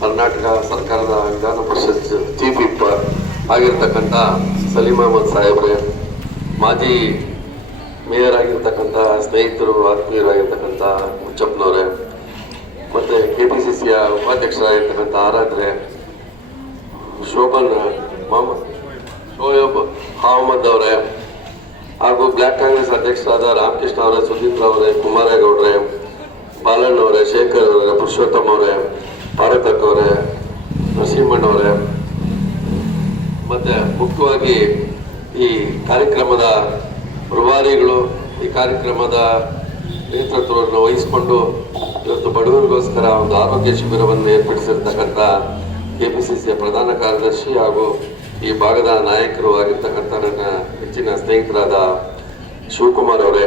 ಕರ್ನಾಟಕ ಸರ್ಕಾರದ ವಿಧಾನ ಪರಿಷತ್ chief whip ಆಗಿರ್ತಕ್ಕಂಥ ಸಲೀಂ ಅಹಮದ್ ಸಾಹೇಬ್ರೆ, ಮಾಜಿ ಮೇಯರ್ ಆಗಿರ್ತಕ್ಕಂಥ ಸ್ನೇಹಿತರು ಆತ್ಮೀಯರಾಗಿರ್ತಕ್ಕಂಥ ಹುಚ್ಚಪ್ಪನವರೇ, ಮತ್ತು KPCCಯ ಉಪಾಧ್ಯಕ್ಷರಾಗಿರ್ತಕ್ಕಂಥ ಆರಾಧ್ರೆ ಶೋಯಬ್ ಅಹಮದ್ ಅವರೇ, ಹಾಗೂ ಬ್ಲ್ಯಾಕ್ ಕಾಂಗ್ರೆಸ್ ಅಧ್ಯಕ್ಷರಾದ ರಾಮಕೃಷ್ಣ ಅವರೇ, ಸುಧೀಂದ್ರ ಅವರೇ, ಕುಮಾರೇಗೌಡ್ರೆ, ಬಾಲಣ್ಣ ಅವರೇ, ಶೇಖರ್ ಅವರೇ, ಪುರುಷೋತ್ತಮ್ ಅವರೇ, ಭಾರತಕ್ ಅವರೇ, ನರಸಿಂಹಣ್ಣವರೇ, ಮತ್ತೆ ಮುಖ್ಯವಾಗಿ ಈ ಕಾರ್ಯಕ್ರಮದ ಪ್ರಭಾರಿಗಳು, ಈ ಕಾರ್ಯಕ್ರಮದ ನೇತೃತ್ವವನ್ನು ವಹಿಸಿಕೊಂಡು ಇವತ್ತು ಬಡವರಿಗೋಸ್ಕರ ಒಂದು ಆರೋಗ್ಯ ಶಿಬಿರವನ್ನು ಏರ್ಪಡಿಸಿರ್ತಕ್ಕಂಥ KPCCಯ ಪ್ರಧಾನ ಕಾರ್ಯದರ್ಶಿ ಹಾಗೂ ಈ ಭಾಗದ ನಾಯಕರು ಆಗಿರ್ತಕ್ಕಂಥ ನನ್ನ ಹೆಚ್ಚಿನ ಸ್ನೇಹಿತರಾದ ಶಿವಕುಮಾರ್ ಅವರೇ,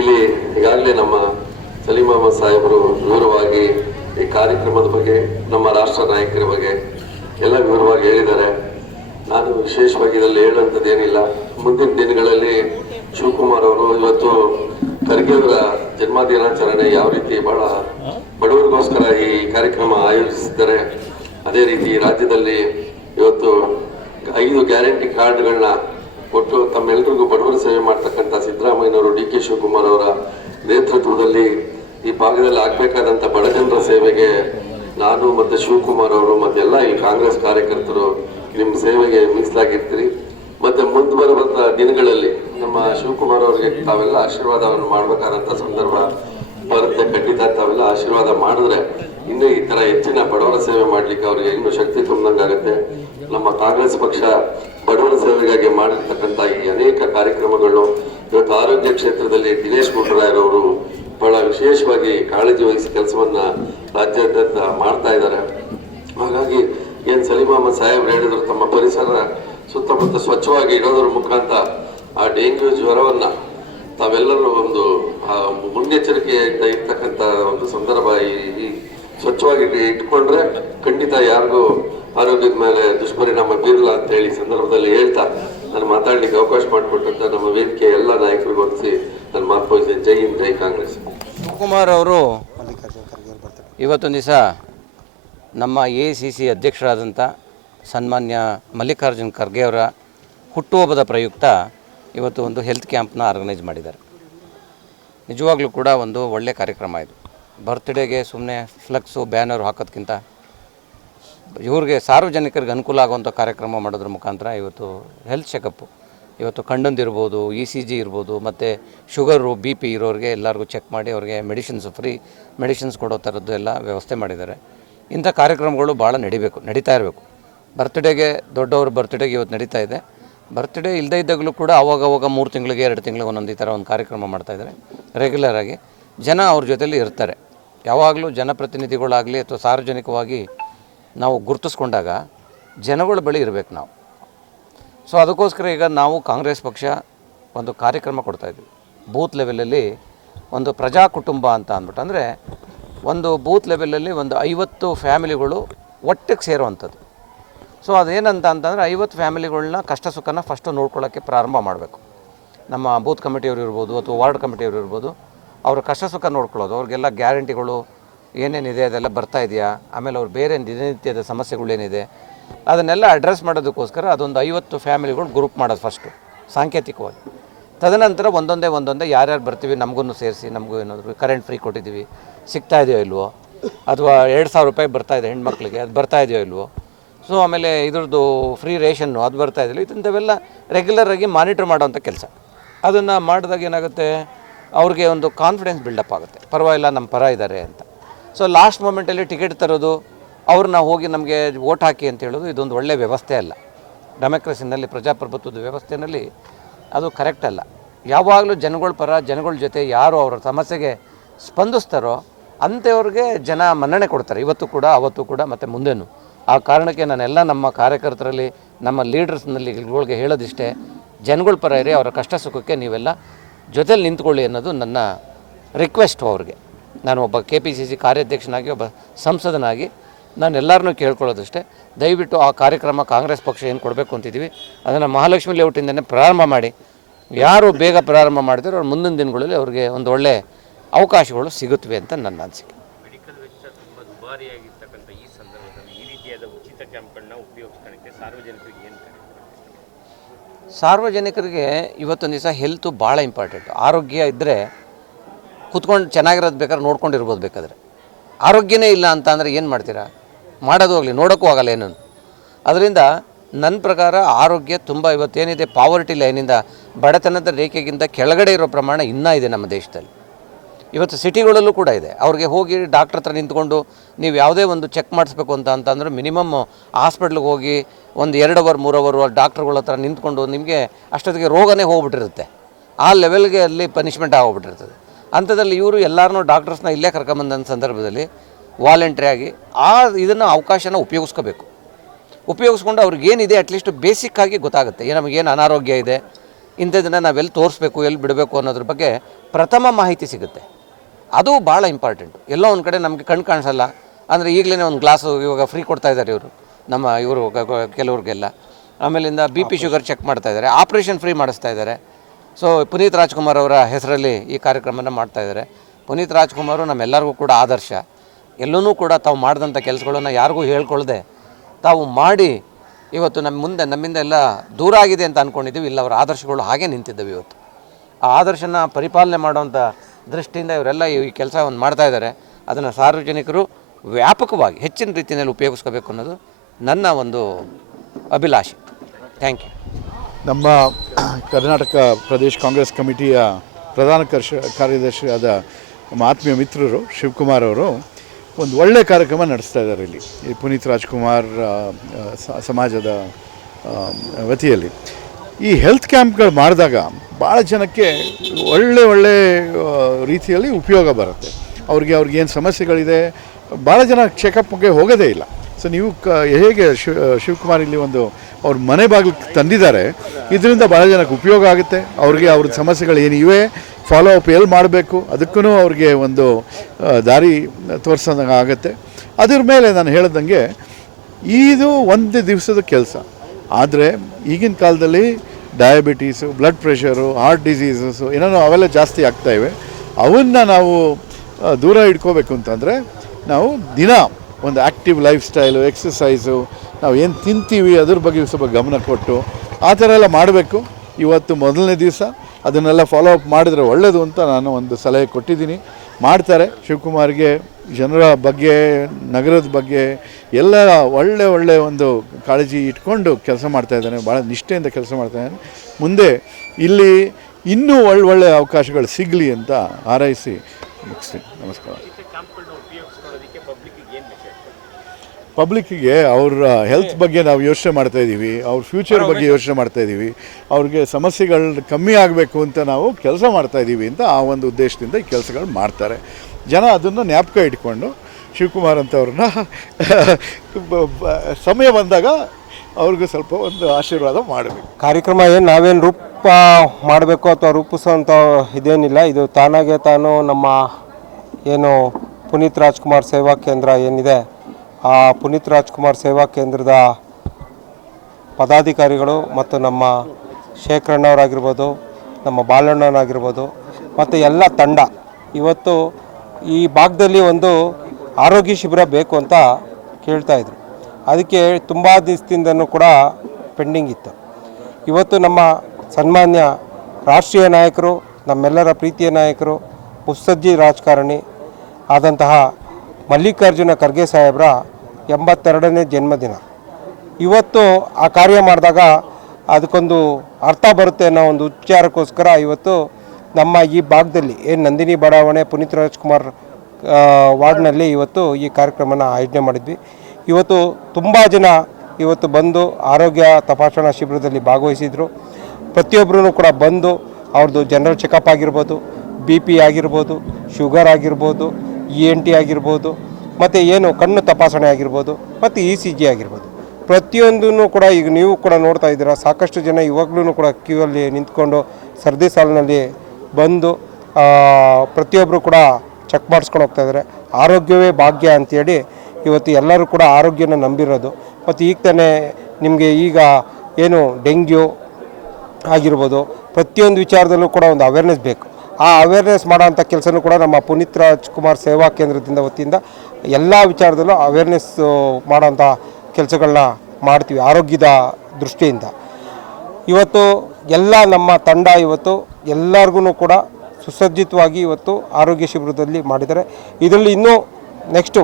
ಇಲ್ಲಿ ಈಗಾಗಲೇ ನಮ್ಮ ಸಲೀಂ ಅಹಮದ್ ಸಾಹೇಬರು ವಿವರವಾಗಿ ಈ ಕಾರ್ಯಕ್ರಮದ ಬಗ್ಗೆ, ನಮ್ಮ ರಾಷ್ಟ್ರ ನಾಯಕರ ಬಗ್ಗೆ ಎಲ್ಲ ವಿವರವಾಗಿ ಹೇಳಿದ್ದಾರೆ. ನಾನು ವಿಶೇಷವಾಗಿ ಇದರಲ್ಲಿ ಹೇಳುವಂಥದ್ದೇನಿಲ್ಲ. ಮುಂದಿನ ದಿನಗಳಲ್ಲಿ ಶಿವಕುಮಾರ್ ಅವರು ಇವತ್ತು ಖರ್ಗೆ ಅವರ ಜನ್ಮದಿನಾಚರಣೆ ಯಾವ ರೀತಿ ಬಹಳ ಬಡವರಿಗೋಸ್ಕರ ಈ ಕಾರ್ಯಕ್ರಮ ಆಯೋಜಿಸಿದ್ದಾರೆ, ಅದೇ ರೀತಿ ರಾಜ್ಯದಲ್ಲಿ ಇವತ್ತು 5 ಗ್ಯಾರಂಟಿ ಕಾರ್ಡ್ಗಳನ್ನ ಕೊಟ್ಟು ತಮ್ಮೆಲ್ಲರಿಗೂ ಬಡವರ ಸೇವೆ ಮಾಡ್ತಕ್ಕಂಥ ಸಿದ್ದರಾಮಯ್ಯನವರು, DK ಶಿವಕುಮಾರ್ ಅವರ ನೇತೃತ್ವದಲ್ಲಿ ಈ ಭಾಗದಲ್ಲಿ ಆಗಬೇಕಾದಂಥ ಬಡಜನರ ಸೇವೆಗೆ ನಾನು ಮತ್ತು ಶಿವಕುಮಾರ್ ಅವರು ಮತ್ತೆಲ್ಲ ಈ ಕಾಂಗ್ರೆಸ್ ಕಾರ್ಯಕರ್ತರು ನಿಮ್ಮ ಸೇವೆಗೆ ಮೀಸಲಾಗಿರ್ತೀರಿ. ಮತ್ತು ಮುಂದೆ ಬರುವಂಥ ದಿನಗಳಲ್ಲಿ ನಮ್ಮ ಶಿವಕುಮಾರ್ ಅವರಿಗೆ ತಾವೆಲ್ಲ ಆಶೀರ್ವಾದವನ್ನು ಮಾಡಬೇಕಾದಂಥ ಸಂದರ್ಭ ಬರುತ್ತೆ. ಖಂಡಿತ ತಾವೆಲ್ಲ ಆಶೀರ್ವಾದ ಮಾಡಿದ್ರೆ ಇನ್ನೂ ಈ ಥರ ಹೆಚ್ಚಿನ ಬಡವರ ಸೇವೆ ಮಾಡಲಿಕ್ಕೆ ಅವರಿಗೆ ಇನ್ನೂ ಶಕ್ತಿ ತುಂಬಿದಂಗಾಗುತ್ತೆ. ನಮ್ಮ ಕಾಂಗ್ರೆಸ್ ಪಕ್ಷ ಬಡವರ ಸೇವೆಗಾಗಿ ಮಾಡಿರ್ತಕ್ಕಂಥ ಈ ಅನೇಕ ಕಾರ್ಯಕ್ರಮಗಳು ಇವತ್ತು ಆರೋಗ್ಯ ಕ್ಷೇತ್ರದಲ್ಲಿ ದಿನೇಶ್ ಗುಂಡೂರಾಯರವರು ಬಹಳ ವಿಶೇಷವಾಗಿ ಕಾಳಜಿ ವಹಿಸಿ ಕೆಲಸವನ್ನ ರಾಜ್ಯಾದ್ಯಂತ ಮಾಡ್ತಾ ಇದ್ದಾರೆ. ಹಾಗಾಗಿ ಏನು ಸಲೀಂ ಅಹಮದ್ ಸಾಹೇಬ್ರು ಹೇಳಿದ್ರು, ತಮ್ಮ ಪರಿಸರ ಸುತ್ತಮುತ್ತ ಸ್ವಚ್ಛವಾಗಿ ಇಡೋದ್ರ ಮುಖಾಂತರ ಆ ಡೆಂಗ್ಯೂ ಜ್ವರವನ್ನ ತಾವೆಲ್ಲರೂ ಒಂದು ಮುನ್ನೆಚ್ಚರಿಕೆಯಿಂದ ಇರ್ತಕ್ಕಂಥ ಒಂದು ಸಂದರ್ಭ. ಈ ಸ್ವಚ್ಛವಾಗಿ ಇಟ್ಕೊಂಡ್ರೆ ಖಂಡಿತ ಯಾರಿಗೂ ಆರೋಗ್ಯದ ಮೇಲೆ ದುಷ್ಪರಿಣಾಮ ಬೀರಲ್ಲ ಅಂತ ಹೇಳಿ ಸಂದರ್ಭದಲ್ಲಿ ಹೇಳ್ತಾ ನಾನು ಮಾತಾಡ್ಲಿಕ್ಕೆ ಅವಕಾಶ ಮಾಡಿಕೊಟ್ಟಂತ ನಮ್ಮ ವೇದಿಕೆ ಎಲ್ಲ ನಾಯಕರಿಗೆ ಹೊಂದಿಸಿ ನಾನು ಮಾತನಾಡಿದ್ದೇನೆ. ಜೈ ಹಿಂದ್, ಜೈ ಕಾಂಗ್ರೆಸ್. ಶಿವಕುಮಾರ್ ಅವರು ಇವತ್ತೊಂದು ದಿವಸ ನಮ್ಮ ACC ಅಧ್ಯಕ್ಷರಾದಂಥ ಸನ್ಮಾನ್ಯ ಮಲ್ಲಿಕಾರ್ಜುನ್ ಖರ್ಗೆ ಅವರ ಹುಟ್ಟುಹಬ್ಬದ ಪ್ರಯುಕ್ತ ಇವತ್ತು ಒಂದು ಹೆಲ್ತ್ ಕ್ಯಾಂಪ್ನ ಆರ್ಗನೈಸ್ ಮಾಡಿದ್ದಾರೆ. ನಿಜವಾಗ್ಲೂ ಕೂಡ ಒಂದು ಒಳ್ಳೆಯ ಕಾರ್ಯಕ್ರಮ ಇದು. ಬರ್ತ್ಡೇಗೆ ಸುಮ್ಮನೆ ಫ್ಲೆಕ್ಸು ಬ್ಯಾನರು ಹಾಕೋದ್ಕಿಂತ ಇವ್ರಿಗೆ ಸಾರ್ವಜನಿಕರಿಗೆ ಅನುಕೂಲ ಆಗುವಂಥ ಕಾರ್ಯಕ್ರಮ ಮಾಡೋದ್ರ ಮುಖಾಂತರ ಇವತ್ತು ಹೆಲ್ತ್ ಚೆಕಪ್ಪು, ಇವತ್ತು ಕಣ್ಣೊಂದಿರ್ಬೋದು, ECG ಇರ್ಬೋದು, ಮತ್ತು ಶುಗರು BP ಇರೋರಿಗೆ ಎಲ್ಲರಿಗೂ ಚೆಕ್ ಮಾಡಿ ಅವ್ರಿಗೆ ಫ್ರೀ ಮೆಡಿಸಿನ್ಸ್ ಕೊಡೋ ಥರದ್ದು ಎಲ್ಲ ವ್ಯವಸ್ಥೆ ಮಾಡಿದ್ದಾರೆ. ಇಂಥ ಕಾರ್ಯಕ್ರಮಗಳು ಭಾಳ ನಡೀತಾ ಇರಬೇಕು. ಬರ್ತ್ಡೇಗೆ, ದೊಡ್ಡವ್ರ ಬರ್ತ್ಡೇಗೆ ಇವತ್ತು ನಡೀತಾ ಇದೆ. ಬರ್ತ್ಡೇ ಇಲ್ಲದೇ ಇದ್ದಾಗಲೂ ಕೂಡ ಅವಾಗವಾಗ 3 ತಿಂಗಳಿಗೆ 2 ತಿಂಗಳಿಗೆ ಒಂದೊಂದು ಈ ಥರ ಒಂದು ಕಾರ್ಯಕ್ರಮ ಮಾಡ್ತಾಯಿದ್ದಾರೆ. ರೆಗ್ಯುಲರಾಗಿ ಜನ ಅವ್ರ ಜೊತೆಲಿ ಇರ್ತಾರೆ. ಯಾವಾಗಲೂ ಜನಪ್ರತಿನಿಧಿಗಳಾಗಲಿ ಅಥವಾ ಸಾರ್ವಜನಿಕವಾಗಿ ನಾವು ಗುರುತಿಸ್ಕೊಂಡಾಗ ಜನಗಳ ಬಳಿ ಇರಬೇಕು ನಾವು. ಸೊ ಅದಕ್ಕೋಸ್ಕರ ಈಗ ನಾವು ಕಾಂಗ್ರೆಸ್ ಪಕ್ಷ ಒಂದು ಕಾರ್ಯಕ್ರಮ ಕೊಡ್ತಾಯಿದ್ವಿ ಬೂತ್ ಲೆವೆಲಲ್ಲಿ, ಒಂದು ಪ್ರಜಾ ಕುಟುಂಬ ಅಂತ ಅಂದ್ಬಿಟ್ಟು. ಅಂದರೆ ಒಂದು ಬೂತ್ ಲೆವೆಲಲ್ಲಿ ಒಂದು 50 ಫ್ಯಾಮಿಲಿಗಳು ಒಟ್ಟಿಗೆ ಸೇರುವಂಥದ್ದು. ಸೊ ಅದೇನಂತ ಅಂತಂದರೆ 50 ಫ್ಯಾಮಿಲಿಗಳನ್ನ ಕಷ್ಟ ಸುಖನ ಫಸ್ಟು ನೋಡ್ಕೊಳ್ಳೋಕ್ಕೆ ಪ್ರಾರಂಭ ಮಾಡಬೇಕು. ನಮ್ಮ ಬೂತ್ ಕಮಿಟಿಯವರು ಇರ್ಬೋದು ಅಥವಾ ವಾರ್ಡ್ ಕಮಿಟಿಯವರು ಇರ್ಬೋದು, ಅವರ ಕಷ್ಟ ಸುಖ ನೋಡ್ಕೊಳ್ಳೋದು, ಅವ್ರಿಗೆಲ್ಲ ಗ್ಯಾರಂಟಿಗಳು ಏನೇನಿದೆ ಅದೆಲ್ಲ ಬರ್ತಾ ಇದೆಯಾ, ಆಮೇಲೆ ಅವ್ರು ಬೇರೆ ದಿನನಿತ್ಯದ ಸಮಸ್ಯೆಗಳೇನಿದೆ ಅದನ್ನೆಲ್ಲ ಅಡ್ರೆಸ್ ಮಾಡೋದಕ್ಕೋಸ್ಕರ ಅದೊಂದು 50 ಫ್ಯಾಮಿಲಿಗಳು ಗ್ರೂಪ್ ಮಾಡೋದು ಫಸ್ಟು ಸಾಂಕೇತಿಕವಾಗಿ. ತದನಂತರ ಒಂದೊಂದೇ ಯಾರ್ಯಾರು ಬರ್ತೀವಿ ನಮಗೂ ಸೇರಿಸಿ, ನಮಗೂ ಏನಾದರೂ ಕರೆಂಟ್ ಫ್ರೀ ಕೊಟ್ಟಿದ್ದೀವಿ, ಸಿಗ್ತಾ ಇದೆಯೋ ಇಲ್ವೋ, ಅಥವಾ 2,000 ರೂಪಾಯಿ ಬರ್ತಾಯಿದೆ ಹೆಣ್ಮಕ್ಳಿಗೆ, ಅದು ಬರ್ತಾ ಇದೆಯೋ ಇಲ್ವೋ. ಸೊ ಆಮೇಲೆ ಇದ್ರದ್ದು ಫ್ರೀ ರೇಷನ್ನು ಅದು ಬರ್ತಾ ಇದೆಯಲ್ಲ, ಇಂಥವೆಲ್ಲ ರೆಗ್ಯುಲರಾಗಿ ಮಾನಿಟ್ರ್ ಮಾಡೋವಂಥ ಕೆಲಸ. ಅದನ್ನು ಮಾಡಿದಾಗ ಏನಾಗುತ್ತೆ, ಅವ್ರಿಗೆ ಒಂದು ಕಾನ್ಫಿಡೆನ್ಸ್ ಬಿಲ್ಡಪ್ ಆಗುತ್ತೆ, ಪರವಾಗಿಲ್ಲ ನಮ್ಮ ಪರ ಇದ್ದಾರೆ ಅಂತ. ಸೊ ಲಾಸ್ಟ್ ಮೂಮೆಂಟಲ್ಲಿ ಟಿಕೆಟ್ ತರೋದು, ಅವ್ರನ್ನ ಹೋಗಿ ನಮಗೆ ವೋಟ್ ಹಾಕಿ ಅಂತ ಹೇಳೋದು ಇದೊಂದು ಒಳ್ಳೆಯ ವ್ಯವಸ್ಥೆ ಅಲ್ಲ. ಡೆಮೋಕ್ರಸಿನಲ್ಲಿ, ಪ್ರಜಾಪ್ರಭುತ್ವದ ವ್ಯವಸ್ಥೆಯಲ್ಲಿ ಅದು ಕರೆಕ್ಟ್ ಅಲ್ಲ. ಯಾವಾಗಲೂ ಜನಗಳ ಪರ, ಜನಗಳ ಜೊತೆ ಯಾರು ಅವರ ಸಮಸ್ಯೆಗೆ ಸ್ಪಂದಿಸ್ತಾರೋ ಅಂಥವ್ರಿಗೆ ಜನ ಮನ್ನಣೆ ಕೊಡ್ತಾರೆ, ಇವತ್ತು ಕೂಡ ಅವತ್ತು ಕೂಡ ಮತ್ತು ಮುಂದೆನೂ. ಆ ಕಾರಣಕ್ಕೆ ನಾನೆಲ್ಲ ನಮ್ಮ ಕಾರ್ಯಕರ್ತರಲ್ಲಿ, ನಮ್ಮ ಲೀಡರ್ಸ್ನಲ್ಲಿ ಇವುಗಳಿಗೆ ಹೇಳೋದಿಷ್ಟೇ, ಜನಗಳ ಪರ ಇರಿ, ಅವರ ಕಷ್ಟ ಸುಖಕ್ಕೆ ನೀವೆಲ್ಲ ಜೊತೆಲಿ ನಿಂತ್ಕೊಳ್ಳಿ ಅನ್ನೋದು ನನ್ನ ರಿಕ್ವೆಸ್ಟು ಅವ್ರಿಗೆ. ನಾನು ಒಬ್ಬ KPCC ಕಾರ್ಯಾಧ್ಯಕ್ಷನಾಗಿ, ಒಬ್ಬ ಸಂಸದನಾಗಿ ನಾನು ಎಲ್ಲರನ್ನೂ ಕೇಳ್ಕೊಳ್ಳೋದಷ್ಟೇ, ದಯವಿಟ್ಟು ಆ ಕಾರ್ಯಕ್ರಮ ಕಾಂಗ್ರೆಸ್ ಪಕ್ಷ ಏನು ಕೊಡಬೇಕು ಅಂತಿದ್ದೀವಿ ಅದನ್ನು ಮಹಾಲಕ್ಷ್ಮಿ ಲೇಔಟಿಂದನೇ ಪ್ರಾರಂಭ ಮಾಡಿ, ಯಾರು ಬೇಗ ಪ್ರಾರಂಭ ಮಾಡಿದ್ರೆ ಅವ್ರು ಮುಂದಿನ ದಿನಗಳಲ್ಲಿ ಅವ್ರಿಗೆ ಒಂದು ಒಳ್ಳೆಯ ಅವಕಾಶಗಳು ಸಿಗುತ್ತವೆ ಅಂತ ನನ್ನ ಅನಿಸಿಕೆ. ಮೆಡಿಕಲ್ ವೆಚ್ಚ ತುಂಬ ದುಬಾರಿಯಾಗಿರ್ತಕ್ಕಂಥ ಈ ಸಾರ್ವಜನಿಕರಿಗೆ ಇವತ್ತೊಂದು ದಿವಸ ಹೆಲ್ತು ಭಾಳ ಇಂಪಾರ್ಟೆಂಟ್. ಆರೋಗ್ಯ ಇದ್ದರೆ ಕೂತ್ಕೊಂಡು ಚೆನ್ನಾಗಿರೋದು ಬೇಕಾದ್ರೆ ನೋಡ್ಕೊಂಡಿರ್ಬೋದು. ಬೇಕಾದರೆ ಆರೋಗ್ಯನೇ ಇಲ್ಲ ಅಂತ ಅಂದರೆ ಏನು ಮಾಡ್ತೀರಾ? ಮಾಡೋದು ಹೋಗಲಿ, ನೋಡೋಕ್ಕೂ ಆಗಲ್ಲ ಏನೂ. ಅದರಿಂದ ನನ್ನ ಪ್ರಕಾರ ಆರೋಗ್ಯ ತುಂಬ ಇವತ್ತೇನಿದೆ ಪಾವರ್ಟಿ ಲೈನಿಂದ, ಬಡತನದ ರೇಖೆಗಿಂತ ಕೆಳಗಡೆ ಇರೋ ಪ್ರಮಾಣ ಇನ್ನೂ ಇದೆ ನಮ್ಮ ದೇಶದಲ್ಲಿ. ಇವತ್ತು ಸಿಟಿಗಳಲ್ಲೂ ಕೂಡ ಇದೆ. ಅವ್ರಿಗೆ ಹೋಗಿ ಡಾಕ್ಟ್ರ್ ಹತ್ರ ನಿಂತ್ಕೊಂಡು ನೀವು ಯಾವುದೇ ಒಂದು ಚೆಕ್ ಮಾಡಿಸ್ಬೇಕು ಅಂತಂದರೆ ಮಿನಿಮಮ್ ಹಾಸ್ಪಿಟ್ಲಿಗೆ ಹೋಗಿ ಒಂದು 2 ಅವರ್ 3 ಅವರ್ ಡಾಕ್ಟ್ರುಗಳ ಹತ್ರ ನಿಂತ್ಕೊಂಡು ನಿಮಗೆ ಅಷ್ಟೊತ್ತಿಗೆ ರೋಗನೇ ಹೋಗ್ಬಿಟ್ಟಿರುತ್ತೆ. ಆ ಲೆವೆಲ್ಗೆ ಅಲ್ಲಿ ಪನಿಷ್ಮೆಂಟ್ ಆಗೋಗ್ಬಿಟ್ಟಿರ್ತದೆ. ಅಂಥದ್ರಲ್ಲಿ ಇವರು ಎಲ್ಲರನ್ನೂ ಡಾಕ್ಟರ್ಸ್ನ ಇಲ್ಲೇ ಕರ್ಕೊಂಬಂದ ಸಂದರ್ಭದಲ್ಲಿ ವಾಲಂಟ್ರಿಯಾಗಿ ಇದನ್ನು ಅವಕಾಶನ ಉಪಯೋಗಿಸ್ಕೊಂಡು ಅವ್ರಿಗೇನಿದೆ ಅಟ್ಲೀಸ್ಟ್ ಬೇಸಿಕ್ಕಾಗಿ ಗೊತ್ತಾಗುತ್ತೆ. ನಮಗೇನು ಅನಾರೋಗ್ಯ ಇದೆ, ಇಂಥದ್ದನ್ನು ನಾವೆಲ್ಲಿ ತೋರಿಸ್ಬೇಕು, ಎಲ್ಲಿ ಬಿಡಬೇಕು ಅನ್ನೋದ್ರ ಬಗ್ಗೆ ಪ್ರಥಮ ಮಾಹಿತಿ ಸಿಗುತ್ತೆ. ಅದು ಭಾಳ ಇಂಪಾರ್ಟೆಂಟು. ಎಲ್ಲೋ ಒಂದು ಕಡೆ ನಮಗೆ ಕಣ್ಣು ಕಾಣಿಸಲ್ಲ ಅಂದರೆ ಈಗಲೇ ಒಂದು ಗ್ಲಾಸು ಇವಾಗ ಫ್ರೀ ಕೊಡ್ತಾಯಿದ್ದಾರೆ ಇವರು ಕೆಲವ್ರಿಗೆಲ್ಲ. ಆಮೇಲಿಂದ BP ಶುಗರ್ ಚೆಕ್ ಮಾಡ್ತಾಯಿದ್ದಾರೆ, ಆಪ್ರೇಷನ್ ಫ್ರೀ ಮಾಡಿಸ್ತಾ ಇದ್ದಾರೆ. ಸೊ ಪುನೀತ್ ರಾಜ್ಕುಮಾರ್ ಅವರ ಹೆಸರಲ್ಲಿ ಈ ಕಾರ್ಯಕ್ರಮನ ಮಾಡ್ತಾಯಿದ್ದಾರೆ. ಪುನೀತ್ ರಾಜ್ಕುಮಾರು ನಮ್ಮೆಲ್ಲರಿಗೂ ಕೂಡ ಆದರ್ಶ. ಎಲ್ಲೂ ಕೂಡ ತಾವು ಮಾಡಿದಂಥ ಕೆಲಸಗಳನ್ನು ಯಾರಿಗೂ ಹೇಳ್ಕೊಳ್ದೆ ತಾವು ಮಾಡಿ ಇವತ್ತು ನಮ್ಮಿಂದ ಎಲ್ಲ ದೂರ ಆಗಿದೆ ಅಂತ ಅಂದ್ಕೊಂಡಿದ್ದೀವಿ. ಇಲ್ಲ, ಅವರ ಆದರ್ಶಗಳು ಹಾಗೆ ನಿಂತಿದ್ದಾವೆ. ಇವತ್ತು ಆ ಆದರ್ಶನ ಪರಿಪಾಲನೆ ಮಾಡುವಂಥ ದೃಷ್ಟಿಯಿಂದ ಇವರೆಲ್ಲ ಈ ಕೆಲಸವನ್ನು ಮಾಡ್ತಾಯಿದ್ದಾರೆ. ಅದನ್ನು ಸಾರ್ವಜನಿಕರು ವ್ಯಾಪಕವಾಗಿ ಹೆಚ್ಚಿನ ರೀತಿಯಲ್ಲಿ ಉಪಯೋಗಿಸ್ಕೋಬೇಕು ಅನ್ನೋದು ನನ್ನ ಒಂದು ಅಭಿಲಾಷೆ. Thank you. ನಮ್ಮ ಕರ್ನಾಟಕ ಪ್ರದೇಶ ಕಾಂಗ್ರೆಸ್ ಕಮಿಟಿಯ ಪ್ರಧಾನ ಕಾರ್ಯದರ್ಶಿಯಾದ ನಮ್ಮ ಆತ್ಮೀಯ ಮಿತ್ರರು ಶಿವಕುಮಾರ್ ಅವರು ಒಂದು ಒಳ್ಳೆಯ ಕಾರ್ಯಕ್ರಮ ನಡೆಸ್ತಾ ಇದ್ದಾರೆ ಇಲ್ಲಿ ಈ ಪುನೀತ್ ರಾಜ್ಕುಮಾರ್ ಸಮಾಜದ ವತಿಯಲ್ಲಿ. ಈ ಹೆಲ್ತ್ ಕ್ಯಾಂಪ್ಗಳು ಮಾಡಿದಾಗ ಭಾಳ ಜನಕ್ಕೆ ಒಳ್ಳೆ ರೀತಿಯಲ್ಲಿ ಉಪಯೋಗ ಬರುತ್ತೆ. ಅವ್ರಿಗೆ ಏನು ಸಮಸ್ಯೆಗಳಿದೆ, ಭಾಳ ಜನ ಚೆಕಪ್ಗೆ ಹೋಗೋದೇ ಇಲ್ಲ. ಸೊ ನೀವು ಹೇಗೆ ಶಿವಕುಮಾರ್ ಇಲ್ಲಿ ಒಂದು ಅವ್ರ ಮನೆ ಬಾಗಿಲಿಗೆ ತಂದಿದ್ದಾರೆ, ಇದರಿಂದ ಭಾಳ ಜನಕ್ಕೆ ಉಪಯೋಗ ಆಗುತ್ತೆ. ಅವ್ರ ಸಮಸ್ಯೆಗಳು ಏನಿವೆ, ಫಾಲೋ ಅಪ್ ಎಲ್ಲಿ ಮಾಡಬೇಕು ಅದಕ್ಕೂ ಅವ್ರಿಗೆ ಒಂದು ದಾರಿ ತೋರಿಸೋದಂಗೆ ಆಗುತ್ತೆ. ಅದ್ರ ಮೇಲೆ ನಾನು ಹೇಳ್ದಂಗೆ ಇದು ಒಂದು ದಿವಸದ ಕೆಲಸ. ಆದರೆ ಈಗಿನ ಕಾಲದಲ್ಲಿ diabetes, blood pressure, heart diseases ಏನೇನೋ ಅವೆಲ್ಲ ಜಾಸ್ತಿ ಆಗ್ತಾಯಿವೆ. ಅವನ್ನ ನಾವು ದೂರ ಇಟ್ಕೋಬೇಕು ಅಂತಂದರೆ ನಾವು ದಿನ ಒಂದು ಆ್ಯಕ್ಟಿವ್ ಲೈಫ್ ಸ್ಟೈಲು, ಎಕ್ಸಸೈಸು, ನಾವು ಏನು ತಿಂತೀವಿ ಅದ್ರ ಬಗ್ಗೆ ಸ್ವಲ್ಪ ಗಮನ ಕೊಟ್ಟು ಆ ಥರ ಎಲ್ಲ ಮಾಡಬೇಕು. ಇವತ್ತು ಮೊದಲನೇ ದಿವಸ ಅದನ್ನೆಲ್ಲ ಫಾಲೋ ಅಪ್ ಮಾಡಿದ್ರೆ ಒಳ್ಳೆಯದು ಅಂತ ನಾನು ಒಂದು ಸಲಹೆ ಕೊಟ್ಟಿದ್ದೀನಿ. ಮಾಡ್ತಾರೆ. ಶಿವಕುಮಾರ್ಗೆ ಜನರ ಬಗ್ಗೆ, ನಗರದ ಬಗ್ಗೆ ಎಲ್ಲ ಒಳ್ಳೆ ಒಂದು ಕಾಳಜಿ ಇಟ್ಕೊಂಡು ಕೆಲಸ ಮಾಡ್ತಾಯಿದ್ದಾನೆ. ಭಾಳ ನಿಷ್ಠೆಯಿಂದ ಕೆಲಸ ಮಾಡ್ತಾಯಿದ್ದಾನೆ. ಮುಂದೆ ಇಲ್ಲಿ ಇನ್ನೂ ಒಳ್ಳೆ ಅವಕಾಶಗಳು ಸಿಗಲಿ ಅಂತ ಹಾರೈಸಿ ಮುಗಿಸ್ತೀನಿ. ನಮಸ್ಕಾರ. ಪಬ್ಲಿಕ್ಕಿಗೆ ಅವ್ರ ಹೆಲ್ತ್ ಬಗ್ಗೆ ನಾವು ಯೋಚನೆ ಮಾಡ್ತಾಯಿದ್ದೀವಿ, ಅವ್ರ ಫ್ಯೂಚರ್ ಬಗ್ಗೆ ಯೋಚನೆ ಮಾಡ್ತಾಯಿದ್ದೀವಿ, ಅವ್ರಿಗೆ ಸಮಸ್ಯೆಗಳು ಕಮ್ಮಿ ಆಗಬೇಕು ಅಂತ ನಾವು ಕೆಲಸ ಮಾಡ್ತಾಯಿದ್ದೀವಿ ಅಂತ ಆ ಒಂದು ಉದ್ದೇಶದಿಂದ ಈ ಕೆಲಸಗಳು ಮಾಡ್ತಾರೆ. ಜನ ಅದನ್ನು ಜ್ಞಾಪಕ ಇಟ್ಕೊಂಡು ಶಿವಕುಮಾರ್ ಅಂತವ್ರನ್ನ ಸಮಯ ಬಂದಾಗ ಅವ್ರಿಗೂ ಸ್ವಲ್ಪ ಒಂದು ಆಶೀರ್ವಾದ ಮಾಡಬೇಕು. ಕಾರ್ಯಕ್ರಮ ಏನು ನಾವೇನು ರೂಪ ಮಾಡಬೇಕು ಅಥವಾ ರೂಪಿಸೋಂಥ ಇದೇನಿಲ್ಲ. ಇದು ತಾನಾಗೆ ತಾನು ನಮ್ಮ ಏನು ಪುನೀತ್ ರಾಜ್ಕುಮಾರ್ ಸೇವಾ ಕೇಂದ್ರ ಏನಿದೆ, ಆ ಪುನೀತ್ ರಾಜ್ಕುಮಾರ್ ಸೇವಾ ಕೇಂದ್ರದ ಪದಾಧಿಕಾರಿಗಳು ಮತ್ತು ನಮ್ಮ ಶೇಖರಣ್ಣವರಾಗಿರ್ಬೋದು, ನಮ್ಮ ಬಾಲಣ್ಣನಾಗಿರ್ಬೋದು ಮತ್ತು ಎಲ್ಲ ತಂಡ ಇವತ್ತು ಈ ಭಾಗದಲ್ಲಿ ಒಂದು ಆರೋಗ್ಯ ಶಿಬಿರ ಬೇಕು ಅಂತ ಕೇಳ್ತಾಯಿದ್ರು. ಅದಕ್ಕೆ ತುಂಬ ದಿವಸದಿಂದನೂ ಕೂಡ ಪೆಂಡಿಂಗ್ ಇತ್ತು. ಇವತ್ತು ನಮ್ಮ ಸನ್ಮಾನ್ಯ ರಾಷ್ಟ್ರೀಯ ನಾಯಕರು, ನಮ್ಮೆಲ್ಲರ ಪ್ರೀತಿಯ ನಾಯಕರು, ಮುತ್ಸದ್ದಿ ರಾಜಕಾರಣಿ ಆದಂತಹ ಮಲ್ಲಿಕಾರ್ಜುನ ಖರ್ಗೆ ಸಾಹೇಬ್ರ 82ನೇ ಜನ್ಮದಿನ. ಇವತ್ತು ಆ ಕಾರ್ಯ ಮಾಡಿದಾಗ ಅದಕ್ಕೊಂದು ಅರ್ಥ ಬರುತ್ತೆ ಅನ್ನೋ ಒಂದು ವಿಚಾರಕ್ಕೋಸ್ಕರ ಇವತ್ತು ನಮ್ಮ ಈ ಭಾಗದಲ್ಲಿ ಏನು ನಂದಿನಿ ಬಡಾವಣೆ ಪುನೀತ್ ರಾಜ್ಕುಮಾರ್ ವಾರ್ಡ್ನಲ್ಲಿ ಇವತ್ತು ಈ ಕಾರ್ಯಕ್ರಮನ ಆಯೋಜನೆ ಮಾಡಿದ್ವಿ. ಇವತ್ತು ತುಂಬ ಜನ ಇವತ್ತು ಬಂದು ಆರೋಗ್ಯ ತಪಾಸಣಾ ಶಿಬಿರದಲ್ಲಿ ಭಾಗವಹಿಸಿದರು. ಪ್ರತಿಯೊಬ್ಬರೂ ಕೂಡ ಬಂದು ಅವ್ರದ್ದು ಜನರಲ್ ಚೆಕಪ್ ಆಗಿರ್ಬೋದು, BP ಆಗಿರ್ಬೋದು, ಶುಗರ್ ಆಗಿರ್ಬೋದು, ENT ಆಗಿರ್ಬೋದು, ಮತ್ತು ಏನು ಕಣ್ಣು ತಪಾಸಣೆ ಆಗಿರ್ಬೋದು, ಮತ್ತು ECG ಆಗಿರ್ಬೋದು, ಪ್ರತಿಯೊಂದೂ ಕೂಡ ಈಗ ನೀವು ಕೂಡ ನೋಡ್ತಾ ಇದ್ದೀರಾ. ಸಾಕಷ್ಟು ಜನ ಇವಾಗಲೂ ಕೂಡ ಕ್ಯೂಯಲ್ಲಿ ನಿಂತ್ಕೊಂಡು ಸರದಿ ಸಾಲಿನಲ್ಲಿ ಬಂದು ಪ್ರತಿಯೊಬ್ಬರು ಕೂಡ ಚೆಕ್ ಮಾಡಿಸ್ಕೊಂಡು ಹೋಗ್ತಾಯಿದ್ದಾರೆ. ಆರೋಗ್ಯವೇ ಭಾಗ್ಯ ಅಂಥೇಳಿ ಇವತ್ತು ಎಲ್ಲರೂ ಕೂಡ ಆರೋಗ್ಯನ ನಂಬಿರೋದು. ಮತ್ತು ಈಗ ತಾನೇ ನಿಮಗೆ ಈಗ ಏನು ಡೆಂಗ್ಯೂ ಆಗಿರ್ಬೋದು, ಪ್ರತಿಯೊಂದು ವಿಚಾರದಲ್ಲೂ ಕೂಡ ಒಂದು ಅವೇರ್ನೆಸ್ ಬೇಕು. ಆ ಅವೇರ್ನೆಸ್ ಮಾಡೋಂಥ ಕೆಲಸನೂ ಕೂಡ ನಮ್ಮ ಪುನೀತ್ ರಾಜ್ಕುಮಾರ್ ಸೇವಾ ಕೇಂದ್ರದಿಂದ ವತಿಯಿಂದ ಎಲ್ಲ ವಿಚಾರದಲ್ಲೂ ಅವೇರ್ನೆಸ್ ಮಾಡೋಂಥ ಕೆಲಸಗಳನ್ನ ಮಾಡ್ತೀವಿ ಆರೋಗ್ಯದ ದೃಷ್ಟಿಯಿಂದ. ಇವತ್ತು ಎಲ್ಲ ನಮ್ಮ ತಂಡ ಇವತ್ತು ಎಲ್ಲರಿಗೂ ಕೂಡ ಸುಸಜ್ಜಿತವಾಗಿ ಇವತ್ತು ಆರೋಗ್ಯ ಶಿಬಿರದಲ್ಲಿ ಮಾಡಿದ್ದಾರೆ. ಇದರಲ್ಲಿ ಇನ್ನೂ ನೆಕ್ಸ್ಟು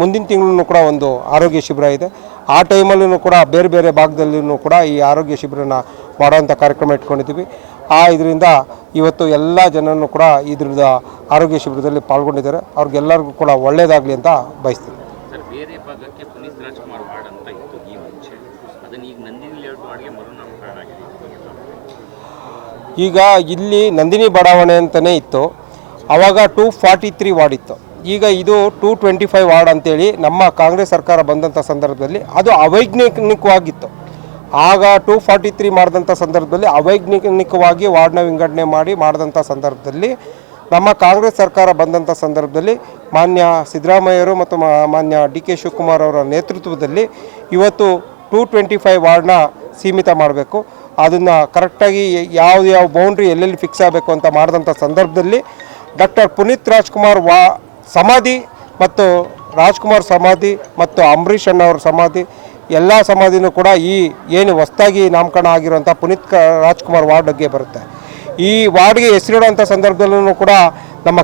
ಮುಂದಿನ ತಿಂಗಳೂ ಕೂಡ ಒಂದು ಆರೋಗ್ಯ ಶಿಬಿರ ಇದೆ. ಆ ಟೈಮಲ್ಲೂ ಕೂಡ ಬೇರೆ ಬೇರೆ ಭಾಗದಲ್ಲೂ ಕೂಡ ಈ ಆರೋಗ್ಯ ಶಿಬಿರನ ಮಾಡೋವಂಥ ಕಾರ್ಯಕ್ರಮ ಇಟ್ಕೊಂಡಿದ್ದೀವಿ. ಇದರಿಂದ ಇವತ್ತು ಎಲ್ಲ ಜನರನ್ನು ಕೂಡ ಇದರಿಂದ ಆರೋಗ್ಯ ಶಿಬಿರದಲ್ಲಿ ಪಾಲ್ಗೊಂಡಿದ್ದಾರೆ. ಅವ್ರಿಗೆಲ್ಲರಿಗೂ ಕೂಡ ಒಳ್ಳೆಯದಾಗಲಿ ಅಂತ ಬಯಸ್ತೀನಿ. ಸರ್, ಬೇರೆ ಭಾಗಕ್ಕೆ ಪುನೀತ್ ರಾಜ್ಕುಮಾರ್ ವಾರ್ಡ್ ಅಂತ ಇತ್ತು ಈ ಮುಂಚೆ, ಅದನ್ನು ಈಗ ನಂದಿನಿ ಲೇಔಟ್ ವಾರ್ಡ್ಗೆ ಮರುನಾಮಕರಣ ಆಗಿದೆ. ಈಗ ಇಲ್ಲಿ ನಂದಿನಿ ಬಡಾವಣೆ ಅಂತಲೇ ಇತ್ತು, ಆವಾಗ 243 ವಾರ್ಡ್ ಇತ್ತು. ಈಗ ಇದು 225 ವಾರ್ಡ್ ಅಂತೇಳಿ ನಮ್ಮ ಕಾಂಗ್ರೆಸ್ ಸರ್ಕಾರ ಬಂದಂಥ ಸಂದರ್ಭದಲ್ಲಿ ಅದು ಅವೈಜ್ಞಾನಿಕವಾಗಿತ್ತು. ಆಗ 243 ಮಾಡಿದಂಥ ಸಂದರ್ಭದಲ್ಲಿ ಅವೈಜ್ಞಾನಿಕವಾಗಿ ವಾರ್ಡ್ನ ವಿಂಗಡಣೆ ಮಾಡಿದಂಥ ಸಂದರ್ಭದಲ್ಲಿ ನಮ್ಮ ಕಾಂಗ್ರೆಸ್ ಸರ್ಕಾರ ಬಂದಂಥ ಸಂದರ್ಭದಲ್ಲಿ ಮಾನ್ಯ ಸಿದ್ದರಾಮಯ್ಯರು ಮತ್ತು ಮಾನ್ಯ DK ಶಿವಕುಮಾರ್ ಅವರ ನೇತೃತ್ವದಲ್ಲಿ ಇವತ್ತು 225 ವಾರ್ಡ್ನ ಸೀಮಿತ ಮಾಡಬೇಕು, ಅದನ್ನು ಕರೆಕ್ಟಾಗಿ ಯಾವ ಬೌಂಡ್ರಿ ಎಲ್ಲೆಲ್ಲಿ ಫಿಕ್ಸ್ ಆಗಬೇಕು ಅಂತ ಮಾಡಿದಂಥ ಸಂದರ್ಭದಲ್ಲಿ ಡಾಕ್ಟರ್ ಪುನೀತ್ ರಾಜ್ಕುಮಾರ್ ಸಮಾಧಿ ಮತ್ತು ರಾಜ್ಕುಮಾರ್ ಸಮಾಧಿ ಮತ್ತು ಅಂಬರೀಷ್ ಅಣ್ಣವ್ರ ಸಮಾಧಿ ಎಲ್ಲ ಸಮಾಧಿನೂ ಕೂಡ ಈ ಏನು ಹೊಸದಾಗಿ ನಾಮಕರಣ ಆಗಿರುವಂಥ ಪುನೀತ್ ರಾಜ್ಕುಮಾರ್ ವಾರ್ಡ್ಗೆ ಬರುತ್ತೆ. ಈ ವಾರ್ಡ್ಗೆ ಹೆಸರಿಡುವಂಥ ಸಂದರ್ಭದಲ್ಲೂ ಕೂಡ ನಮ್ಮ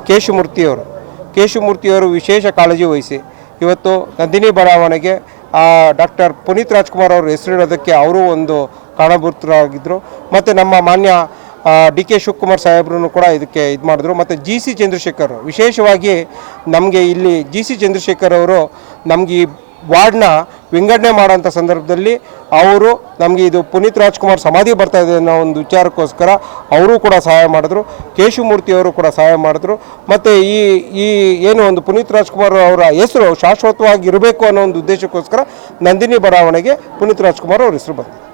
ಕೇಶವಮೂರ್ತಿಯವರು ವಿಶೇಷ ಕಾಳಜಿ ವಹಿಸಿ ಇವತ್ತು ನಂದಿನಿ ಬಡಾವಣೆಗೆ ಡಾಕ್ಟರ್ ಪುನೀತ್ ರಾಜ್ಕುಮಾರ್ ಅವರು ಹೆಸರಿಡೋದಕ್ಕೆ ಅವರು ಒಂದು ಕಾರಣಭೂತರಾಗಿದ್ದರು. ಮತ್ತು ನಮ್ಮ ಮಾನ್ಯ DK ಶಿವಕುಮಾರ್ ಸಾಹೇಬ್ರೂ ಕೂಡ ಇದಕ್ಕೆ ಇದು ಮಾಡಿದ್ರು. ಮತ್ತು GC ಚಂದ್ರಶೇಖರ್ ವಿಶೇಷವಾಗಿ ನಮಗೆ ಇಲ್ಲಿ GC ಚಂದ್ರಶೇಖರ್ ಅವರು ನಮಗೆ ಈ ವಾರ್ಡ್ನ ವಿಂಗಡಣೆ ಮಾಡೋಂಥ ಸಂದರ್ಭದಲ್ಲಿ ಅವರು ನಮಗೆ ಇದು ಪುನೀತ್ ರಾಜ್ಕುಮಾರ್ ಸಮಾಧಿ ಬರ್ತಾ ಇದೆ ಅನ್ನೋ ಒಂದು ವಿಚಾರಕ್ಕೋಸ್ಕರ ಅವರು ಕೂಡ ಸಹಾಯ ಮಾಡಿದ್ರು. ಕೇಶವಮೂರ್ತಿಯವರು ಕೂಡ ಸಹಾಯ ಮಾಡಿದ್ರು. ಮತ್ತು ಈ ಏನು ಒಂದು ಪುನೀತ್ ರಾಜ್ಕುಮಾರ್ ಅವರ ಹೆಸರು ಶಾಶ್ವತವಾಗಿ ಇರಬೇಕು ಅನ್ನೋ ಒಂದು ಉದ್ದೇಶಕ್ಕೋಸ್ಕರ ನಂದಿನಿ ಬಡಾವಣೆಗೆ ಪುನೀತ್ ರಾಜ್ಕುಮಾರ್ ಅವ್ರ ಹೆಸರು ಬಂದಿದೆ.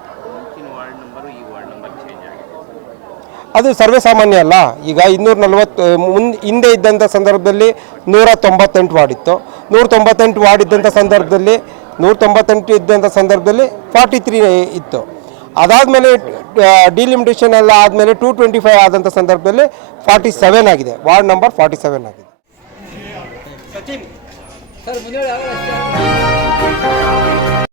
ಅದು ಸರ್ವೇ ಸಾಮಾನ್ಯ ಅಲ್ಲ. ಈಗ 240 ಹಿಂದೆ ಇದ್ದಂಥ ಸಂದರ್ಭದಲ್ಲಿ 198 ವಾರ್ಡ್ ಇತ್ತು. 198 ವಾರ್ಡ್ ಇದ್ದಂಥ ಸಂದರ್ಭದಲ್ಲಿ 43 ಇತ್ತು. ಅದಾದಮೇಲೆ ಡಿಲಿಮಿಟೇಷನ್ ಎಲ್ಲ ಆದಮೇಲೆ 225 ಆದಂಥ ಸಂದರ್ಭದಲ್ಲಿ 47 ಆಗಿದೆ, ವಾರ್ಡ್ ನಂಬರ್ 47 ಆಗಿದೆ.